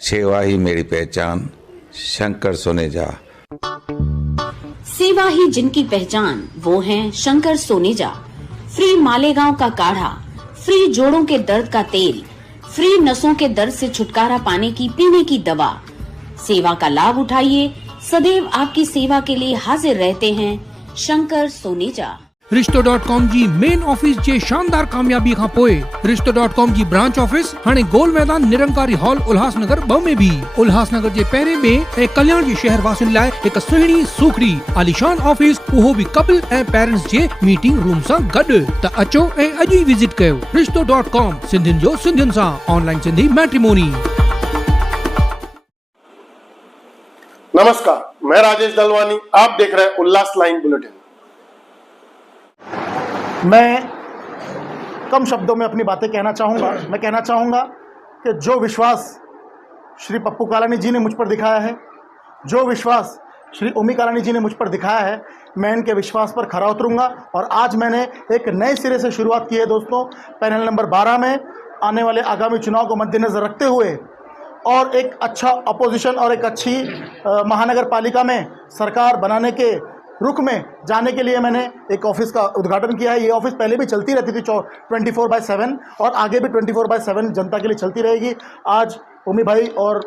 सेवा ही मेरी पहचान, शंकर सोनेजा। सेवा ही जिनकी पहचान, वो हैं शंकर सोनेजा। फ्री मालेगांव का काढ़ा, फ्री जोड़ों के दर्द का तेल, फ्री नसों के दर्द से छुटकारा पाने की पीने की दवा। सेवा का लाभ उठाइए, सदैव आपकी सेवा के लिए हाजिर रहते हैं शंकर सोनेजा। रिश्तो.com जी मेन ऑफिस जे शानदार कामयाबी खां पोइ रिश्तो.com जी ब्रांच ऑफिस हाणे गोल मैदान निरंकारी हॉल उल्हासनगर 2 में भी उल्हासनगर जे पहिरें में ऐं कल्याण जी शहर वासियुनि लाइ हिक सुहिणी सूखड़ी आलीशान ऑफिस, उहो भी कपल ऐं पेरेंट्स जे मीटिंग रूम सां गॾु। त अचो ऐं अॼु ई विजिट कयो रिश्तो.com, सिंधियुनि जो सिंधियुनि सां ऑनलाइन सिंधी मैट्रिमोनी। नमस्कार, मैं राजेश दलवानी, आप देख रहे हैं उल्लास लाइन बुलेटिन। मैं कम शब्दों में अपनी बातें कहना चाहूँगा। मैं कहना चाहूँगा कि जो विश्वास श्री पप्पू कालानी जी ने मुझ पर दिखाया है, जो विश्वास श्री ओमी कालानी जी ने मुझ पर दिखाया है, मैं इनके विश्वास पर खरा उतरूँगा। और आज मैंने एक नए सिरे से शुरुआत की है दोस्तों। पैनल नंबर 12 में आने वाले आगामी चुनाव को मद्देनज़र रखते हुए और एक अच्छा अपोजिशन और एक अच्छी महानगर पालिका में सरकार बनाने के रुख में जाने के लिए मैंने एक ऑफिस का उद्घाटन किया है। ये ऑफिस पहले भी चलती रहती थी 24/7 और आगे भी 24/7 जनता के लिए चलती रहेगी। आज ओमी भाई और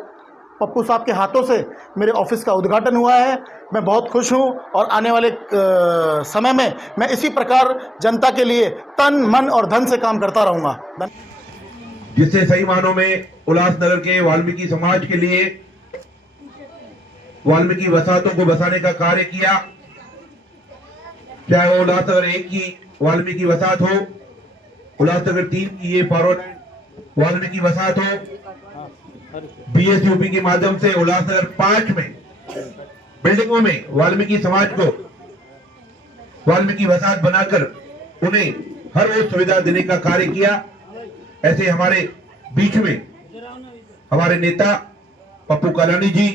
पप्पू साहब के हाथों से मेरे ऑफिस का उद्घाटन हुआ है। मैं बहुत खुश हूँ और आने वाले समय में मैं इसी प्रकार जनता के लिए तन मन और धन से काम करता रहूँगा, जिससे सही मानों में उल्लासनगर के वाल्मीकि समाज के लिए वाल्मीकि वसाहतों को बसाने का कार्य किया। चाहे वो उल्लासनगर 1 की वाल्मीकि वसाहत हो, उल्लासनगर 3 की ये फॉरवर्ड वाल्मीकि वसाहत हो, बीएसयूपी के माध्यम से उल्लासनगर 5 में बिल्डिंगों में वाल्मीकि समाज को वाल्मीकि वसाहत बनाकर उन्हें हर वो सुविधा देने का कार्य किया। ऐसे हमारे बीच में हमारे नेता पप्पू कालानी जी,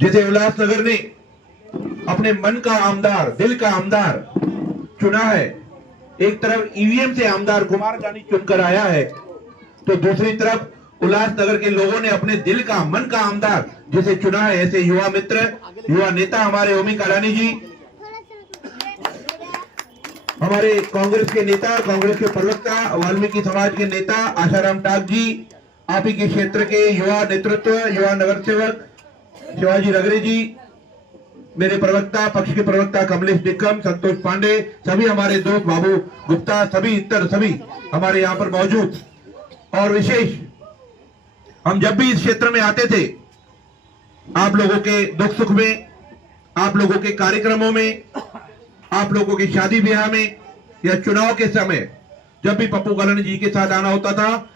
जिसे उल्लासनगर ने अपने मन का आमदार, दिल का आमदार चुना है। एक तरफ ईवीएम से आमदार कुमार गानी चुनकर आया है, तो दूसरी तरफ उल्लासनगर के लोगों ने अपने दिल का, मन का आमदार जिसे चुना है, ऐसे युवा मित्र, युवा नेता हमारे ओमी कालानी जी, हमारे कांग्रेस के नेता, कांग्रेस के प्रवक्ता, वाल्मीकि समाज के नेता आशाराम टाक जी, आप ही के क्षेत्र के युवा नेतृत्व, युवा नगर सेवक शिवाजी रगरे जी, मेरे प्रवक्ता, पक्ष के प्रवक्ता कमलेश निक्कम, संतोष पांडे, सभी हमारे दोस्त बाबू गुप्ता, सभी इतर सभी हमारे यहाँ पर मौजूद। और विशेष हम जब भी इस क्षेत्र में आते थे, आप लोगों के दुख सुख में, आप लोगों के कार्यक्रमों में, आप लोगों के शादी ब्याह में या चुनाव के समय, जब भी पप्पू कालानी जी के साथ आना होता था,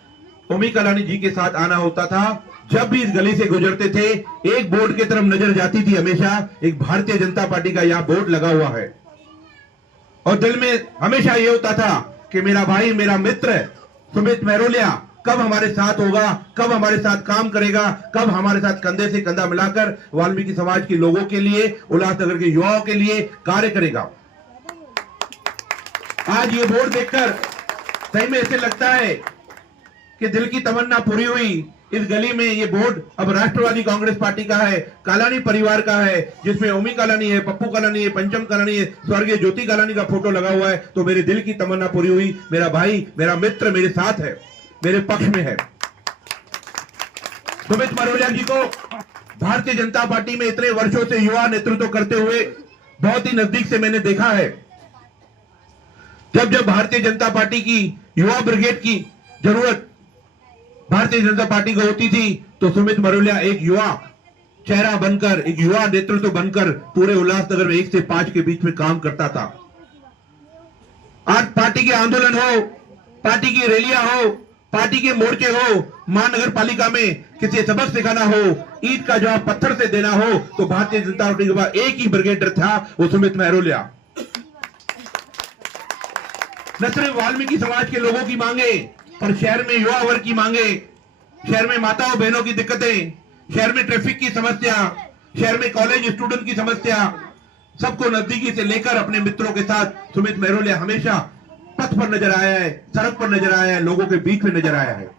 ओमी कालानी जी के साथ आना होता था, जब भी इस गली से गुजरते थे, एक बोर्ड की तरफ नजर जाती थी, हमेशा एक भारतीय जनता पार्टी का यहाँ बोर्ड लगा हुआ है। और दिल में हमेशा ये होता था कि मेरा भाई, मेरा मित्र सुमित महरोलिया कब हमारे साथ होगा, कब हमारे साथ काम करेगा, कब हमारे साथ कंधे से कंधा मिलाकर वाल्मीकि समाज के लोगों के लिए, उल्लासनगर के युवाओं के लिए कार्य करेगा। आज ये बोर्ड देखकर सही में ऐसे लगता है कि दिल की तमन्ना पूरी हुई। इस गली में ये बोर्ड अब राष्ट्रवादी कांग्रेस पार्टी का है, कालानी परिवार का है, जिसमें ओमी कालानी है, पप्पू कालानी है, पंचम कालानी है, स्वर्गीय ज्योति कालानी का फोटो लगा हुआ है। तो मेरे दिल की तमन्ना पूरी हुई। मेरा भाई, मेरा मित्र मेरे साथ है, मेरे पक्ष में है। सुमित महरोलिया जी को भारतीय जनता पार्टी में इतने वर्षों से युवा नेतृत्व करते हुए बहुत ही नजदीक से मैंने देखा है। जब जब भारतीय जनता पार्टी की युवा ब्रिगेड की जरूरत भारतीय जनता पार्टी को होती थी, तो सुमित महरोलिया एक युवा चेहरा बनकर, एक युवा नेतृत्व बनकर पूरे उल्लासनगर में 1 से 5 के बीच में काम करता था। आज पार्टी के आंदोलन हो, पार्टी की रैलियां हो, पार्टी के मोर्चे हो, महानगर पालिका में किसी सबक सिखाना हो, ईद का जवाब पत्थर से देना हो, तो भारतीय जनता पार्टी के पास एक ही ब्रिगेडर था, वो सुमित महरोलिया। न सिर्फ वाल्मीकि समाज के लोगों की मांगे, पर शहर में युवा वर्ग की मांगे, शहर में माताओं बहनों की दिक्कतें, शहर में ट्रैफिक की समस्या, शहर में कॉलेज स्टूडेंट की समस्या, सबको नजदीकी से लेकर अपने मित्रों के साथ सुमित महरोलिया हमेशा पथ पर नजर आया है, सड़क पर नजर आया है, लोगों के बीच में नजर आया है।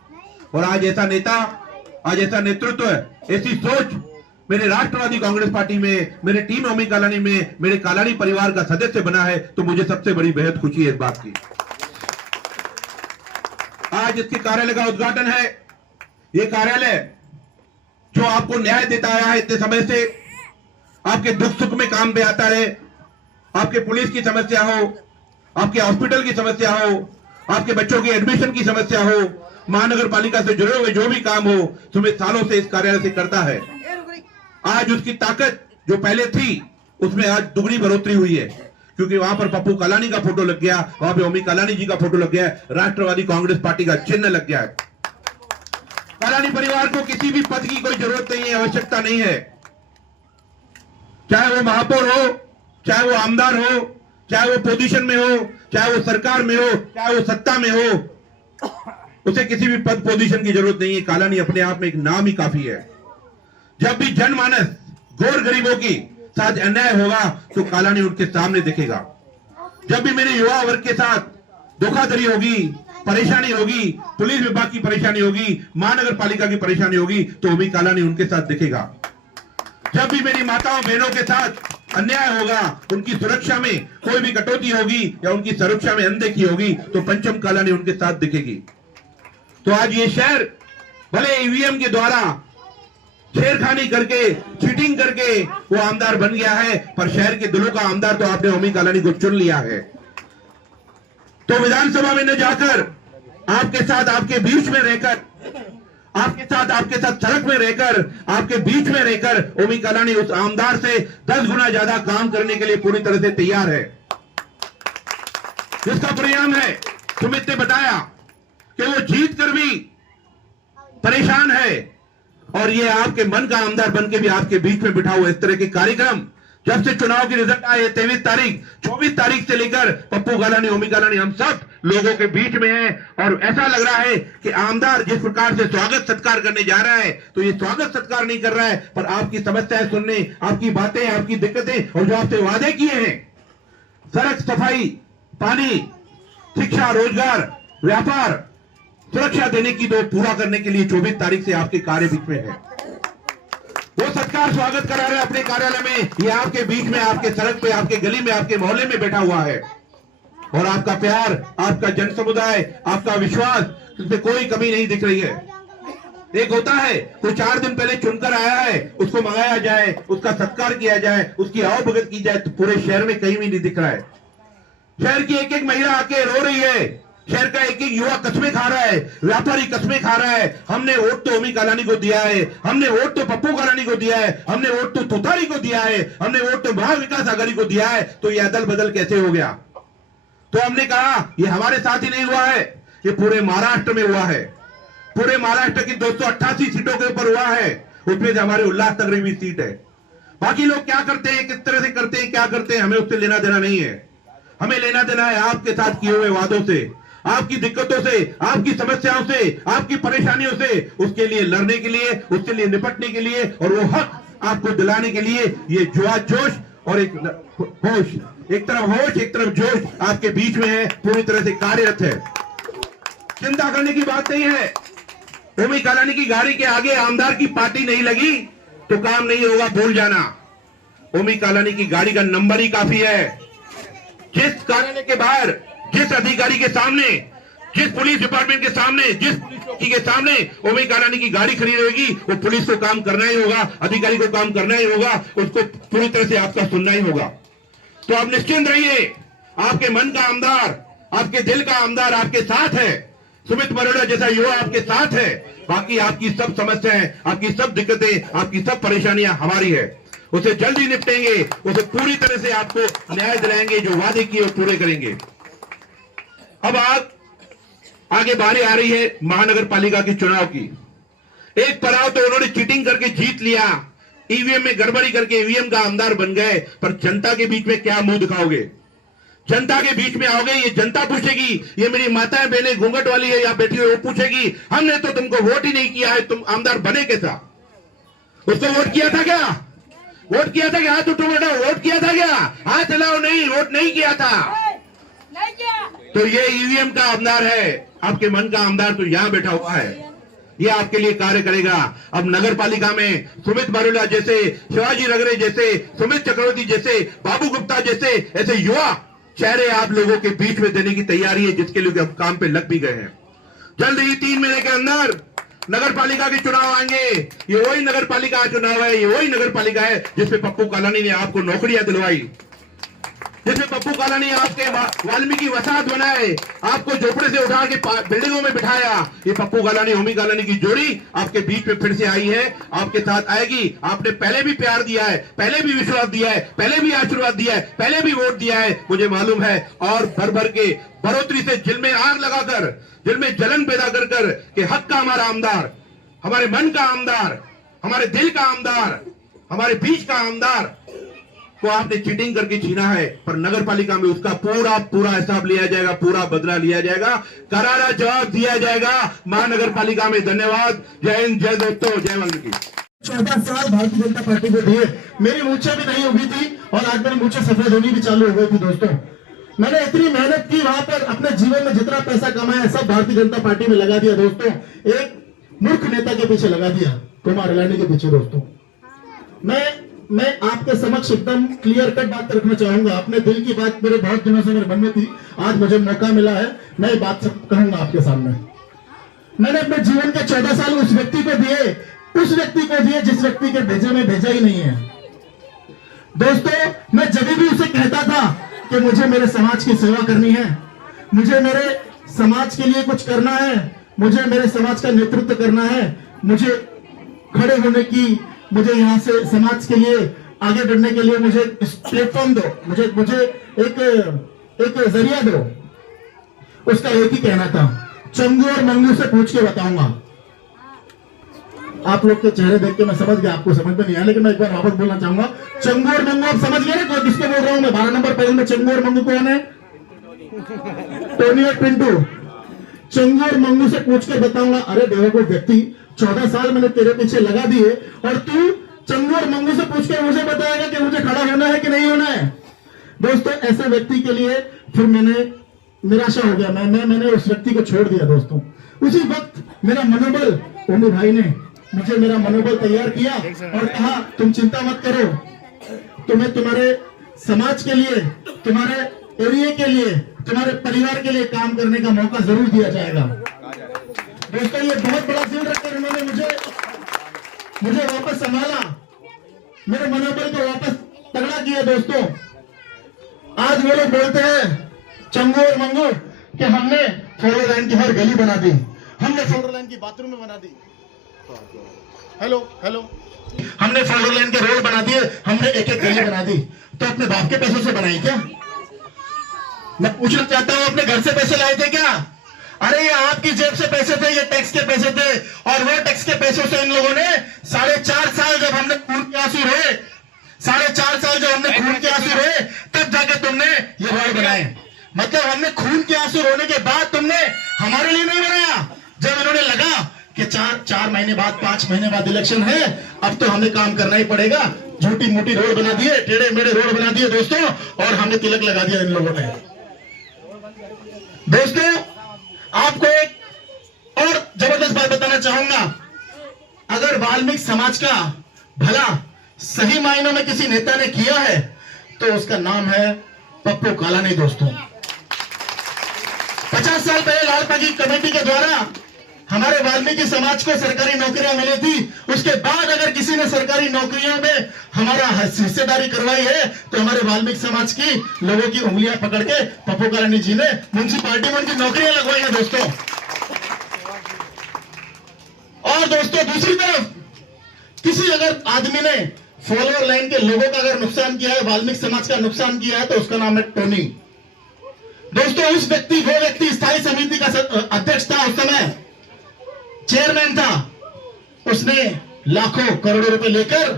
और आज ऐसा नेता आज ऐसा नेतृत्व, ऐसी सोच मेरे राष्ट्रवादी कांग्रेस पार्टी में, मेरे टीम ओमी कालानी में, मेरे कालानी परिवार का सदस्य बना है, तो मुझे सबसे बड़ी बेहद खुशी है इस बात की। आज इसके कार्यालय का उद्घाटन है। ये कार्यालय जो आपको न्याय देता आया है इतने समय से, आपके दुख सुख में काम पे आता रहे, आपके पुलिस की समस्या हो, आपके हॉस्पिटल की समस्या हो, आपके बच्चों की एडमिशन की समस्या हो, महानगर पालिका से जुड़े हुए जो भी काम हो, सुमित सालों से इस कार्यालय से करता है। आज उसकी ताकत जो पहले थी उसमें आज दुगनी बढ़ोतरी हुई है, क्योंकि वहां पर पप्पू कालानी का फोटो लग गया, वहां पे ओमी कालानी जी का फोटो लग गया है, राष्ट्रवादी कांग्रेस पार्टी का चिन्ह लग गया है। कालानी परिवार को किसी भी पद की कोई जरूरत नहीं है, आवश्यकता नहीं है। चाहे वो महापौर हो, चाहे वो आमदार हो, चाहे वो पोजीशन में हो, चाहे वो सरकार में हो, चाहे वो सत्ता में हो, उसे किसी भी पद पोजीशन की जरूरत नहीं है। कालानी अपने आप में एक नाम ही काफी है। जब भी जनमानस गौर गरीबों की साथ अन्याय होगा तो कालानी उनके सामने दिखेगा। जब भी मेरे युवा वर्ग के साथ धोखाधड़ी होगी, परेशानी होगी, पुलिस विभाग की परेशानी होगी, महानगर पालिका की परेशानी होगी, तो ओमी कालानी उनके साथ दिखेगा। जब भी मेरी माताओं बहनों के साथ अन्याय होगा, उनकी सुरक्षा में कोई भी कटौती होगी या उनकी सुरक्षा में अनदेखी होगी, तो पंचम कालानी उनके साथ दिखेगी। तो आज ये शहर भले ईवीएम के द्वारा छेड़खानी करके, चीटिंग करके वो आमदार बन गया है, पर शहर के दिलों का आमदार तो आपने ओमी कालानी को चुन लिया है। तो विधानसभा में न जाकर आपके साथ, आपके बीच में रहकर, आपके साथ सड़क में रहकर, आपके बीच में रहकर ओमी कालानी उस आमदार से 10 गुना ज्यादा काम करने के लिए पूरी तरह से तैयार है। जिसका परिणाम है, सुमित ने बताया कि वो जीत कर भी परेशान है, और ये आपके मन का आमदार बन के भी आपके बीच में बिठा हुआ। इस तरह के कार्यक्रम जब से चुनाव की रिजल्ट आए 23 तारीख, 24 तारीख से लेकर पप्पू कालानी, ओमी कालानी हम सब लोगों के बीच में है। और ऐसा लग रहा है कि आमदार जिस प्रकार से स्वागत सत्कार करने जा रहा है, तो ये स्वागत सत्कार नहीं कर रहा है, पर आपकी समस्याएं सुनने, आपकी बातें, आपकी दिक्कतें और जो आपसे वादे किए हैं, सड़क, सफाई, पानी, शिक्षा, रोजगार, व्यापार, सुरक्षा देने की, तो पूरा करने के लिए 24 तारीख से आपके कार्य बीच में है। वो सत्कार स्वागत करा रहे अपने कार्यालय में, ये आपके बीच में, आपके सड़क पे, आपके गली में, आपके मोहल्ले में बैठा हुआ है। और आपका प्यार, आपका जन समुदाय, आपका विश्वास, इसमें कोई कमी नहीं दिख रही है। एक होता है कोई 4 दिन पहले चुनकर आया है, उसको मंगाया जाए, उसका सत्कार किया जाए, उसकी आवभगत की जाए, तो पूरे शहर में कहीं भी नहीं दिख रहा है। शहर की एक एक महिला आके रो रही है, शहर का एक एक युवा कस्में खा रहा है, व्यापारी कस्में खा रहा है, हमने वोट तो ओमी कालानी को दिया है, हमने वोट तो पप्पू कालानी को दिया है, हमने वोट तो तुतारी को दिया है, हमने वोट तो महाविकास आघाड़ी को दिया है, तो ये अदल बदल कैसे हो गया। तो हमने कहा ये हमारे साथ ही नहीं हुआ है, ये पूरे महाराष्ट्र में हुआ है। पूरे महाराष्ट्र की 288 सीटों के ऊपर हुआ है, उसमें से हमारे उल्लासनगर में भी सीट है। बाकी लोग क्या करते हैं, किस तरह से करते हैं, क्या करते हैं, हमें उससे लेना देना नहीं है। हमें लेना देना है आपके साथ किए हुए वादों से, आपकी दिक्कतों से, आपकी समस्याओं से, आपकी परेशानियों से, उसके लिए लड़ने के लिए, उसके लिए निपटने के लिए, और वो हक आपको दिलाने के लिए ये जुआ जोश और एक होश, एक तरफ होश, एक तरफ जोश आपके बीच में है, पूरी तरह से कार्यरत है। चिंता करने की बात नहीं है। ओमी कालानी की गाड़ी के आगे आमदार की पार्टी नहीं लगी तो काम नहीं होगा, भूल जाना। ओमी कालानी की गाड़ी का नंबर ही काफी है। जिस कार्यालय के बाहर, जिस अधिकारी के सामने, जिस पुलिस डिपार्टमेंट के सामने, जिस पुलिस चौकी के सामने ओमी कालानी की गाड़ी खड़ी रहेगी, वो पुलिस को काम करना ही होगा, अधिकारी को काम करना ही होगा, उसको पूरी तरह से आपका सुनना ही होगा। तो आप निश्चिंत रहिए, आपके मन का आमदार, आपके दिल का आमदार आपके साथ है। सुमित मरोड़ा जैसा युवा आपके साथ है। बाकी आपकी सब समस्याएं, आपकी सब दिक्कतें, आपकी सब परेशानियां हमारी है, उसे जल्दी निपटेंगे, उसे पूरी तरह से आपको न्याय दिलाएंगे, जो वादे किए वो पूरे करेंगे। अब आगे बारी आ रही है महानगर पालिका के चुनाव की। एक पड़ाव तो उन्होंने चीटिंग करके जीत लिया, ईवीएम में गड़बड़ी करके ईवीएम का आमदार बन गए, पर जनता के बीच में क्या मुंह दिखाओगे। जनता के बीच में आओगे, ये जनता पूछेगी, ये मेरी माताएं बहनें घूंघट वाली है या बैठी हुई, वो पूछेगी हमने तो तुमको वोट ही नहीं किया है, तुम आमदार बने कैसा। उसको वोट किया था क्या, वोट किया था क्या, हाथ उठो बेटा, वोट किया था क्या, हाथ हिलाओ, नहीं, वोट नहीं किया था। तो ये ईवीएम का आमदार है, आपके मन का आमदार तो यहां बैठा हुआ है। ये आपके लिए कार्य करेगा। अब नगर पालिका में सुमित बरोला जैसे, शिवाजी रगरे जैसे, सुमित चक्रवर्ती जैसे, बाबू गुप्ता जैसे ऐसे युवा चेहरे आप लोगों के बीच में देने की तैयारी है, जिसके लिए अब काम पे लग भी गए हैं। जल्द ही 3 महीने के अंदर नगर पालिका के चुनाव आएंगे। ये वही नगर पालिका चुनाव है, ये वही नगर पालिका है जिसमें पप्पू कालानी ने आपको नौकरियां दिलवाई, जिसमें पप्पू कालानी आपके वाल्मीकि वसाहत बनाए, आपको झोपड़े से उठा के बिल्डिंगों में बिठाया। ये पप्पू कालानी होमी कालानी की जोड़ी आपके बीच में फिर से आई है, आपके साथ आएगी। आपने पहले भी प्यार दिया है, पहले भी विश्वास दिया है, पहले भी आशीर्वाद दिया है, पहले भी वोट दिया है, मुझे मालूम है। और भर भर के बढ़ोतरी से दिल में आग लगाकर, दिल में जलन पैदा कर कर कि हक का हमारा आमदार, हमारे मन का आमदार, हमारे दिल का आमदार, हमारे बीच का आमदार को आपने चीटिंग करके छीना है। पर नगर पालिका में उसका पूरा हिसाब लिया जाएगा, पूरा बदला लिया जाएगा, करारा जवाब दिया जाएगा महानगर पालिका में। धन्यवाद। जय हिंद, जय दोस्तों, जय वाल्मीकि। 14 साल भारतीय जनता पार्टी को दिए, मेरी मूछें भी नहीं उगी थी और आज मेरी मूछें सफेद होनी भी चालू हो गई थी। दोस्तों, मैंने इतनी मेहनत की, वहां पर अपने जीवन में जितना पैसा कमाया सब भारतीय जनता पार्टी में लगा दिया। दोस्तों, एक मूर्ख नेता के पीछे लगा दिया, कुमार इलानी के पीछे। दोस्तों, मैं आपके समक्ष एकदम क्लियर कट बात रखना चाहूंगा। अपने दिल की बात मेरे बहुत दिनों से मेरे मन में थी, आज मुझे मौका मिला है, मैं ये बात सब कहूंगा आपके सामने। मैंने अपने जीवन के 14 साल उस व्यक्ति को दिए, उस व्यक्ति को दिए जिस व्यक्ति के भेजे में भेजा ही नहीं है। दोस्तों, मैं जब भी उसे कहता था कि मुझे मेरे समाज की सेवा करनी है, मुझे मेरे समाज के लिए कुछ करना है, मुझे मेरे समाज का नेतृत्व करना है, मुझे खड़े होने की, मुझे यहाँ से समाज के लिए आगे बढ़ने के लिए मुझे प्लेटफॉर्म दो, मुझे एक जरिया दो। उसका एक ही कहना था, चंगू और मंगू से पूछ के बताऊंगा। आप लोग के चेहरे देख के मैं समझ गया, आपको समझ में नहीं आया, लेकिन मैं एक बार वापस बोलना चाहूंगा। चंगू और मंगू, आप समझ गए ना किसको बोल रहा हूं मैं? 12 नंबर पैनल में चंगू और मंगू कौन है? टोनी और पिंटू। चंगू और मंगू से पूछ कर बताऊंगा, अरे बेवकूफ व्यक्ति, 14 साल मैंने तेरे पीछे लगा दिए और तू चंगू और मंगू से पूछकर मुझे बताएगा कि मुझे खड़ा होना है कि नहीं होना है। दोस्तों, ऐसे व्यक्ति के लिए फिर मैंने निराशा हो गया, मैंने उस व्यक्ति को छोड़ दिया। दोस्तों, उसी वक्त मेरा मनोबल, ओमी भाई ने मुझे मेरा मनोबल तैयार किया और कहा तुम चिंता मत करो, तुम्हें तुम्हारे समाज के लिए, तुम्हारे एरिया के लिए, तुम्हारे परिवार के लिए काम करने का मौका जरूर दिया जाएगा। दोस्तों, ये बहुत बड़ा दिल रखकर उन्होंने मुझे वापस संभाला, मेरे मनोबल को वापस तगड़ा किया। दोस्तों, आज वो लोग बोलते हैं चंगू और मंगू कि हमने 4 लाइन की हर गली बना दी, हमने 4 लाइन की बाथरूम में बना दी, हेलो, हमने 4 लाइन के रोड बना दिए, हमने एक गली बना दी। तो अपने बाप के पैसों से बनाई क्या? मैं पूछना चाहता हूं, अपने घर से पैसे लाए थे क्या? अरे ये आपकी जेब से पैसे थे, ये टैक्स के पैसे थे। और वो टैक्स के पैसों से इन लोगों ने 4.5 साल जब हमने खून के आंसू रोए, 4.5 साल जब हमने खून के आंसू रोए, तब जाके तुमने ये रोड बनाए। मतलब हमने खून के आंसू रोने के बाद तुमने हमारे लिए नहीं बनाया। जब इन्होंने लगा कि 4 महीने बाद, 5 महीने बाद इलेक्शन है, अब तो हमें काम करना ही पड़ेगा, झूठी मोटी रोड बना दिए, टेढ़े मेढ़े रोड बना दिए दोस्तों, और हमने तिलक लगा दिया इन लोगों ने। दोस्तों, आपको एक और जबरदस्त बात बताना चाहूंगा। अगर वाल्मीकि समाज का भला सही मायनों में किसी नेता ने किया है तो उसका नाम है पप्पू कालानी। दोस्तों, 50 साल पहले लाल पगी कमेटी के द्वारा हमारे वाल्मीकि समाज को सरकारी नौकरियां मिली थी। उसके बाद अगर किसी ने सरकारी नौकरियों में हमारा हिस्सेदारी करवाई है तो हमारे वाल्मीकि समाज की लोगों की उंगलियां पकड़ के पप्पू कालानी जी ने म्युनिसिपैलिटी में उनकी नौकरियां लगवाई है। दोस्तों, और दोस्तों, दूसरी तरफ किसी अगर आदमी ने फॉलोअर लाइन के लोगों का अगर नुकसान किया है, वाल्मीकि समाज का नुकसान किया है, तो उसका नाम है टोनी। दोस्तों, वो व्यक्ति स्थायी समिति का अध्यक्ष था, उस समय चेयरमैन था। उसने लाखों करोड़ों रुपए लेकर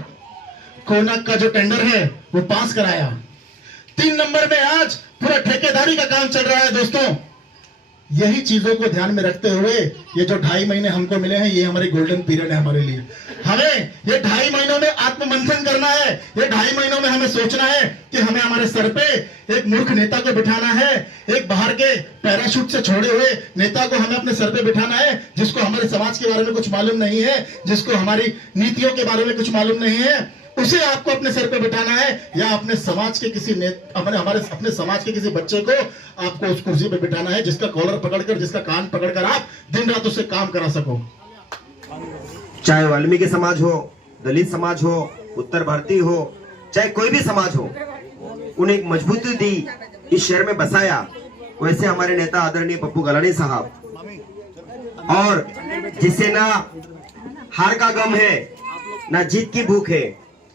कोनक का जो टेंडर है वो पास कराया। 3 नंबर में आज पूरा ठेकेदारी का काम चल रहा है। दोस्तों, यही चीजों को ध्यान में रखते हुए ये जो 2.5 महीने हमको मिले हैं, ये हमारे गोल्डन पीरियड है हमारे लिए। हमें ये 2.5 महीनों में आत्ममंथन करना है। ये 2.5 महीनों में हमें सोचना है कि हमें हमारे सर पे एक मूर्ख नेता को बिठाना है, एक बाहर के पैराशूट से छोड़े हुए नेता को हमें अपने सर पे बिठाना है, जिसको हमारे समाज के बारे में कुछ मालूम नहीं है, जिसको हमारी नीतियों के बारे में कुछ मालूम नहीं है, उसे आपको अपने सर पे बिठाना है, या अपने समाज के किसी अपने समाज के किसी बच्चे को आपको उस कुर्सी पे बिठाना है, जिसका कॉलर पकड़कर, जिसका कान पकड़कर आप दिन रात उससे काम करा सको। चाहे वाल्मीकि समाज हो, दलित समाज हो, उत्तर भारतीय हो, चाहे कोई भी समाज हो, उन्हें एक मजबूती दी, इस शहर में बसाया। वैसे हमारे नेता आदरणीय पप्पू कलानी साहब, और जिसे ना हार का गम है ना जीत की भूख है,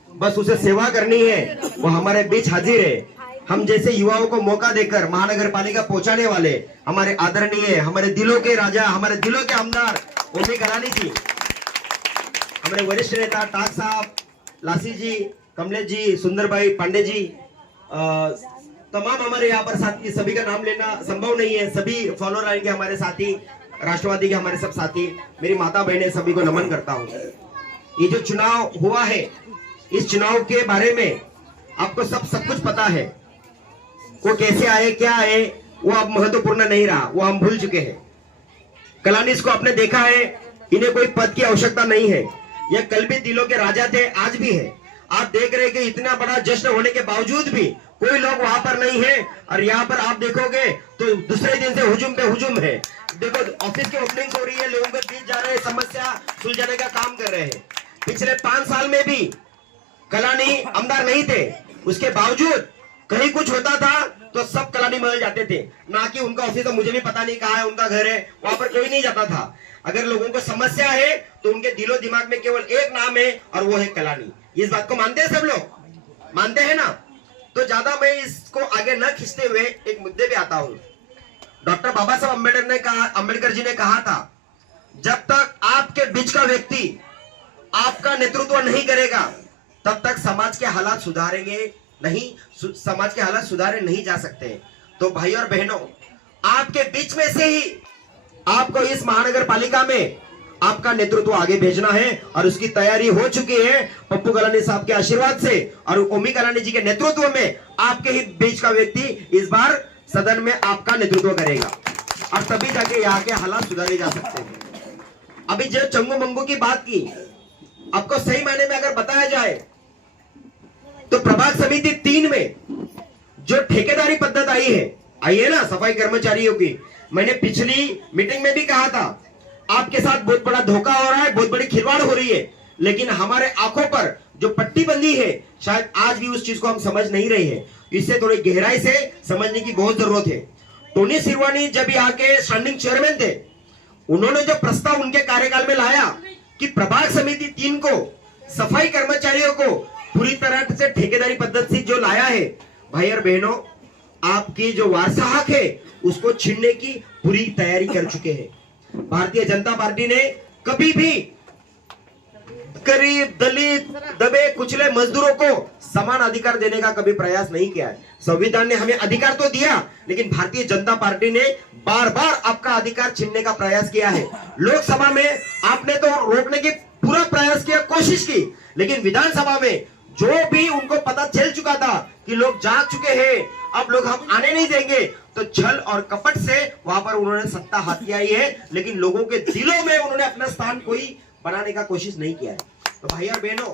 बस उसे सेवा करनी है, वो हमारे बीच हाजिर है। हम जैसे युवाओं को मौका देकर महानगर पालिका पहुंचाने वाले हमारे आदरणीय, हमारे दिलों के राजा, हमारे दिलों के आमदार ओमी कलानी जी, हमारे वरिष्ठ नेता टाक साहब, लासी जी, कमलेश जी, सुंदर भाई पांडे जी, तमाम हमारे यहाँ पर साथी, सभी का नाम लेना संभव नहीं है, सभी फॉलोअर आएंगे हमारे साथी, राष्ट्रवादी के हमारे सब साथी, मेरी माता बहनें, सभी को नमन करता हूँ। ये जो चुनाव हुआ है, इस चुनाव के बारे में आपको सब कुछ पता है। वो कैसे आए, क्या आए, वो अब महत्वपूर्ण नहीं रहा, वो हम भूल चुके हैं। कलानीस को आपने देखा है, इन्हें कोई पद की आवश्यकता नहीं है, ये कल भी दिलों के राजा थे, आज भी है। आप देख रहे कि इतना बड़ा जश्न होने के बावजूद भी कोई लोग वहां पर नहीं है, और यहाँ पर आप देखोगे तो दूसरे दिन से हुजूम पे हुजूम है। देखो, ऑफिस की ओपनिंग हो रही है, लोगों के बीच जा रहे हैं, समस्या सुलझाने का काम कर रहे हैं। पिछले 5 साल में भी कलानी आमदार नहीं थे, उसके बावजूद कहीं कुछ होता था तो सब कलानी महल जाते थे, ना कि उनका ऑफिस तो मुझे भी पता नहीं कहाँ है, उनका घर है, वहां पर कोई नहीं जाता था। अगर लोगों को समस्या है तो उनके दिलो दिमाग में केवल एक नाम है, और वो है कलानी। इस बात को मानते हैं सब लोग, मानते हैं ना? तो ज्यादा मैं इसको आगे न खींचते हुए एक मुद्दे पे आता हूँ। डॉक्टर बाबा साहब अम्बेडकर जी ने कहा था, जब तक आपके बीच का व्यक्ति आपका नेतृत्व नहीं करेगा, तब तक समाज के हालात सुधारेंगे नहीं, समाज के हालात सुधारे नहीं जा सकते। तो भाई और बहनों, आपके बीच में से ही आपको इस महानगर पालिका में आपका नेतृत्व आगे भेजना है, और उसकी तैयारी हो चुकी है। पप्पू कलानी साहब के आशीर्वाद से और ओमी कलानी जी के नेतृत्व में आपके ही बीच का व्यक्ति इस बार सदन में आपका नेतृत्व करेगा, और तभी जाके यहाँ के हालात सुधारे जा सकते हैं। अभी जो चंगू मंगू की बात की, आपको सही मायने में अगर बताया जाए तो प्रभाग समिति 3 में जो ठेकेदारी पद्धत आई है ना सफाई कर्मचारियों की, मैंने पिछली मीटिंग में भी कहा था, आपके साथ बहुत बड़ा धोखा हो रहा है, बहुत बड़ी खिलवाड़ हो रही है, लेकिन हमारे आंखों पर जो पट्टी बंदी है, शायद आज भी उस चीज को हम समझ नहीं रहे हैं। इससे थोड़ी गहराई से समझने की बहुत जरूरत है। टोनी सिरवानी जब यहाँ के स्टैंडिंग चेयरमैन थे, उन्होंने जो प्रस्ताव उनके कार्यकाल में लाया कि प्रभाग समिति 3 को सफाई कर्मचारियों को पूरी तरह से ठेकेदारी पद्धति से जो लाया है, भाई और बहनों, आपकी जो वारसा हक है उसको छीनने की पूरी तैयारी कर चुके हैं। भारतीय जनता पार्टी ने कभी भी गरीब, दलित, दबे कुचले मजदूरों को समान अधिकार देने का कभी प्रयास नहीं किया है। संविधान ने हमें अधिकार तो दिया, लेकिन भारतीय जनता पार्टी ने बार बार आपका अधिकार छीनने का प्रयास किया है। लोकसभा में आपने तो रोकने की पूरा प्रयास किया, कोशिश की, लेकिन विधानसभा में जो भी उनको पता चल चुका था कि लोग जाग चुके हैं, अब लोग हम आने नहीं देंगे, तो छल और कपट से वहां पर उन्होंने सत्ता हाथ आई है, लेकिन लोगों के दिलों में उन्होंने अपना स्थान कोई बनाने का कोशिश नहीं किया है। तो भाई और बहनों,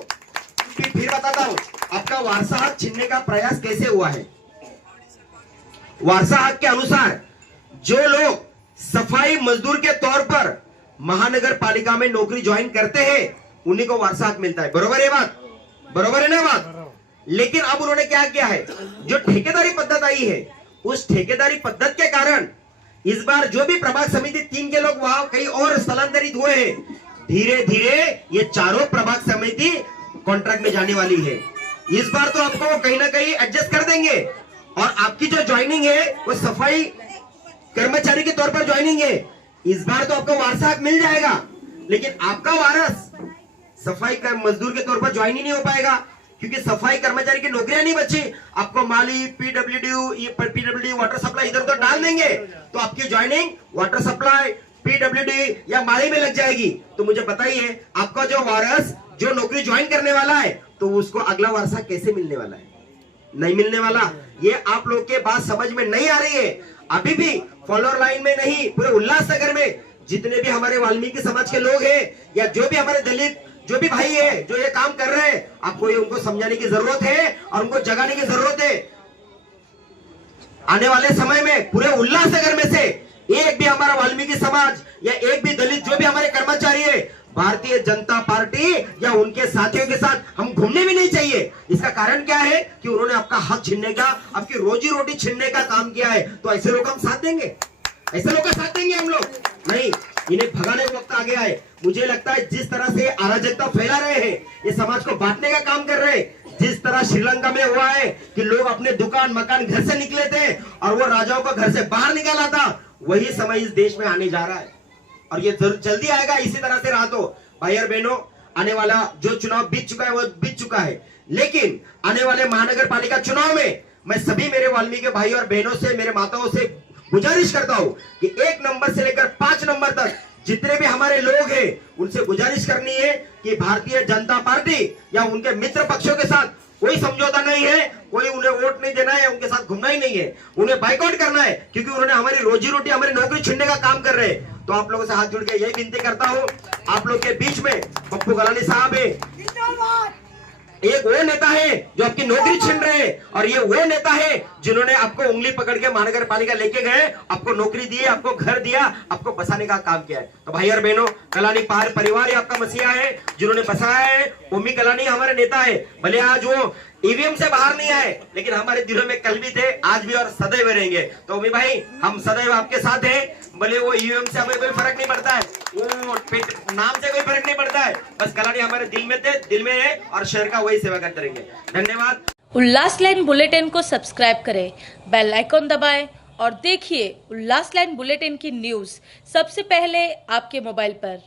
फिर बताता हूं आपका वारसा हक छीनने का प्रयास कैसे हुआ है। वारसा हक के अनुसार जो लोग सफाई मजदूर के तौर पर महानगर पालिका में नौकरी ज्वाइन करते हैं, उन्हीं को वारसा हक मिलता है। बरोबर है बात? बरोबर है ना बात? लेकिन अब उन्होंने क्या किया है, जो ठेकेदारी पद्धत आई है, उस ठेकेदारी पद्धत के कारण इस बार जो भी प्रभाग समिति 3 के लोग वहां कहीं और स्थलांतरित हुए हैं, धीरे धीरे ये चारों प्रभाग समिति कॉन्ट्रैक्ट में जाने वाली है। इस बार तो आपको कहीं ना कहीं एडजस्ट कर देंगे, और आपकी जो ज्वाइनिंग है वो सफाई कर्मचारी के तौर पर ज्वाइनिंग है। इस बार तो आपको वारसा हक मिल जाएगा, लेकिन आपका वारस सफाई का मजदूर के तौर पर ज्वाइन ही नहीं हो पाएगा। क्योंकि सफाई कर्मचारी की नौकरियां नहीं बची। आपको माली, पीडब्ल्यूडी, वाटर सप्लाई इधर तो डाल देंगे तो आपकी ज्वाइनिंग वाटर सप्लाई, पीडब्ल्यूडी या माली में लग जाएगी। तो मुझे बताइए, आपका जो वारस जो नौकरी ज्वाइन करने वाला है तो उसको अगला वारसा कैसे मिलने वाला है? नहीं मिलने वाला। ये आप लोग के बात समझ में नहीं आ रही है। अभी भी फॉलोअर लाइन में नहीं, पूरे उल्लासनगर में जितने भी हमारे वाल्मीकि समाज के लोग हैं या जो भी हमारे दलित जो भी भाई है जो ये काम कर रहे हैं, आपको ये उनको समझाने की जरूरत है और उनको जगाने की जरूरत है। आने वाले समय में पूरे उल्लासनगर में से एक भी हमारा वाल्मीकि समाज या एक भी दलित जो भी हमारे कर्मचारी है, भारतीय जनता पार्टी या उनके साथियों के साथ हम घूमने भी नहीं चाहिए। इसका कारण क्या है कि उन्होंने आपका हक छीनने का, आपकी रोजी रोटी छीनने का काम किया है। तो ऐसे लोग हम साथ देंगे? ऐसे लोग का साथ देंगे हम लोग? नहीं, इन्हें भगाने का वक्त आ गया है। मुझे लगता है जिस तरह से अराजकता फैला रहे हैं, ये समाज को बांटने का काम कर रहे हैं। जिस तरह श्रीलंका में हुआ है कि लोग अपने दुकान मकान घर से निकले थे और वो राजाओं को घर से बाहर निकाला था, वही समय इस देश में आने जा रहा है और ये जल्दी आएगा। इसी तरह से रहा तो भाई और बहनों, आने वाला जो चुनाव बीत चुका है वो बीत चुका है, लेकिन आने वाले महानगर पालिका चुनाव में मैं सभी मेरे वाल्मीकि भाई और बहनों से, मेरे माताओं से गुजारिश करता हूं कि 1 नंबर से लेकर 5 नंबर तक जितने भी हमारे लोग हैं उनसे गुजारिश करनी है कि भारतीय जनता पार्टी या उनके मित्र पक्षों के साथ कोई समझौता नहीं है, कोई उन्हें वोट नहीं देना है, उनके साथ घूमना ही नहीं है, उन्हें बाइकआउट करना है, क्योंकि उन्होंने हमारी रोजी रोटी, हमारी नौकरी छीनने का काम कर रहे हैं। तो आप लोगों से हाथ जोड़ के यही विनती करता हूं, आप लोग के बीच में पप्पू कलानी साहब है, एक वो नेता है जो आपकी नौकरी छीन रहे हैं और ये वो नेता है जिन्होंने आपको उंगली पकड़ के महानगर पालिका लेके गए, आपको नौकरी दी, आपको घर दिया, आपको बसाने का काम किया है। तो भाई और बहनों, कलानी परिवार ही आपका मसीहा है जिन्होंने बसाया है। ओमी कलानी हमारे नेता है, भले आज वो ईवीएम से बाहर नहीं आए, लेकिन हमारे दिलों में कल भी थे, आज भी और सदैव रहेंगे। तो ओमी भाई, हम सदैव आपके साथ हैं, भले वो ईवीएम से हमें कोई फर्क नहीं पड़ता है, वो नाम से कोई फर्क नहीं पड़ता है, बस कलानी हमारे दिल में थे, दिल में है और शहर का वही सेवा करते रहेंगे। धन्यवाद। उल्लास लाइन बुलेटिन को सब्सक्राइब करें, बेल आइकॉन दबाएं और देखिए उल्लास लाइन बुलेटिन की न्यूज़ सबसे पहले आपके मोबाइल पर।